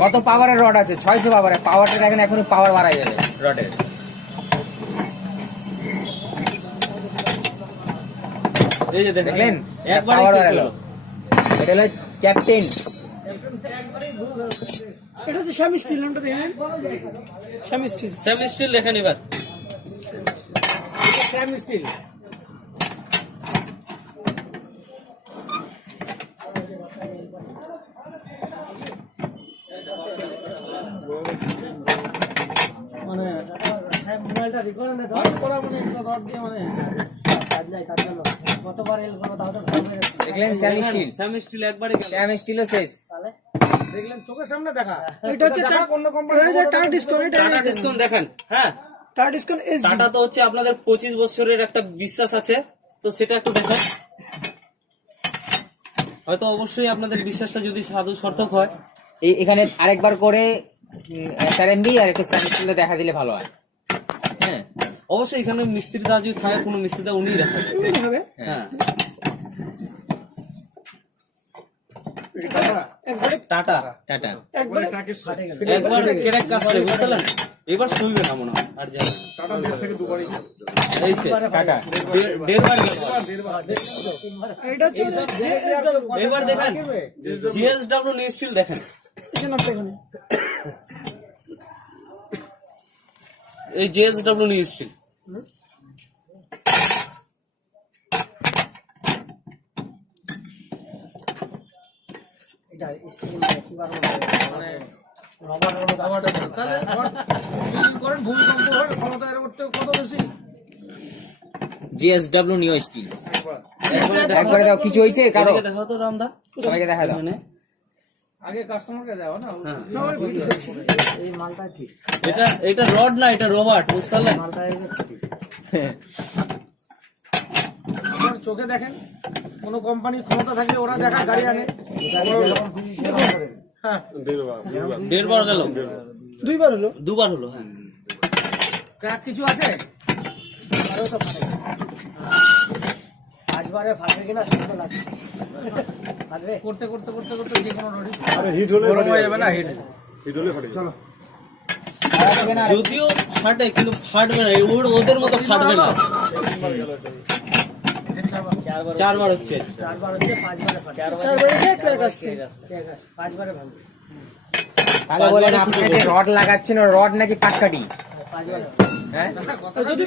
কত পাওয়ারের রড আছে? 600 পাওয়ারের। পাওয়ারটা দেখেন, এখনই পাওয়ার বাড়াই যাবে রডের। এই যে দেখলেন, একবারই পাওয়ার শেষ বাড়ালো। হলো। এটা হলো ক্যাপ্টেন। এটা হচ্ছে স্যামি স্টিল, নামটা দেখেন, স্যামি স্টিল। স্যামি স্টিল দেখেন এবার। স্যামি স্টিল। মানে মোবাইলটা রেকর্ড না ধর করা, মানে রড দিয়ে মানে কাজ যায়, তার জন্য কতবার এল করো তাও তো খারাপ হয়ে যাচ্ছে। দেখলেন স্যামি স্টিল। স্যামি স্টিল একবারই গেল। স্যামি স্টিলও শেষ। তাহলে দেখলেন চোখের সামনে দেখা। এটা হচ্ছে অন্য কোম্পানি, এটা টাটা ডিসকাউন্ট, এটা টাটা ডিসকাউন্ট দেখেন। হ্যাঁ, টাটা ডিসকাউন্ট এস টাটা তো হচ্ছে আপনাদের 25 বছরের একটা বিশ্বাস আছে, তো সেটা একটু দেখেন। হয়তো অবশ্যই আপনাদের বিশ্বাসটা যদি সাধু সার্থক হয়। এখানে আরেকবার করে স্যারেমবি আর একটু স্যামি স্টিলটা দেখা দিলে ভালো হয়। হ্যাঁ, অবশ্যই এখানে মিস্ত্রিটা যদি থাকে, কোনো মিস্ত্রিটা উনিই দেখাবে। হবে। হ্যাঁ, একবারে টাটা টাটা। একবারে ফাটে গেল। একবার কেরেক কাটছে, বুঝতে পারলেন? এবার শুনবে না মনে হয় আর যাবে না। টাটা 1.5 থেকে 2 বারই এই শেষ। টাটা। দেড়বার গেল। এটা হচ্ছে এবার দেখেন জিএসডব্লিউ নিউ স্টিল দেখেন। এই নামটা এখানে এই জিএসডব্লিউ নিউ স্টিল। এটা স্টিল কি বার মানে তাহলে করেন ভূমিকম্প হয় ক্ষমতা এর করতে কত বেশি জিএসডব্লিউ নিউ স্টিল। একবার একবারে দাও, কিছু হয়েছে কারো? এদিকে দেখাও তো রামদা, সবাইকে দেখা দাও। মানে আগে কাস্টমারকে দাও না। হ্যাঁ। এই মালটা ঠিক, এটা রড না, এটা রবার্ট, বুঝতে পারলেন? মালটা ঠিক। আপনার চোখে দেখেন, কোন কোম্পানির ক্ষমতা থাকলে ওরা দেখা গাড়ি আনে। হ্যাঁ, দেড়বার গেল, দুইবার হলো, দুবার হলো। হ্যাঁ, ক্র্যাক কিছু আছে? আরো তো ফাটে। পাঁচবারে ফাটবে কিনা শুনতে লাগছে। ফাটবে করতে করতে করতে করতে যে কোনো রডি আরে হিট হলে গরম হয়ে যাবে না, হিট হিট হলে ফাটে চলো। যদিও ফাটে কিন্তু ফাটবে না, ওদের মতো ফাটবে না। চারবার হচ্ছে। চারবার হচ্ছে, পাঁচবারে ফাটে। চারবারে ক্র্যাক আসছে, ক্র্যাক আসছে, পাঁচবারে ভাঙবে। তাহলে বলেন, আপনি যে রড লাগাচ্ছেন, রড নাকি কাটকাটি? পাঁচবারে হ্যাঁ, যদি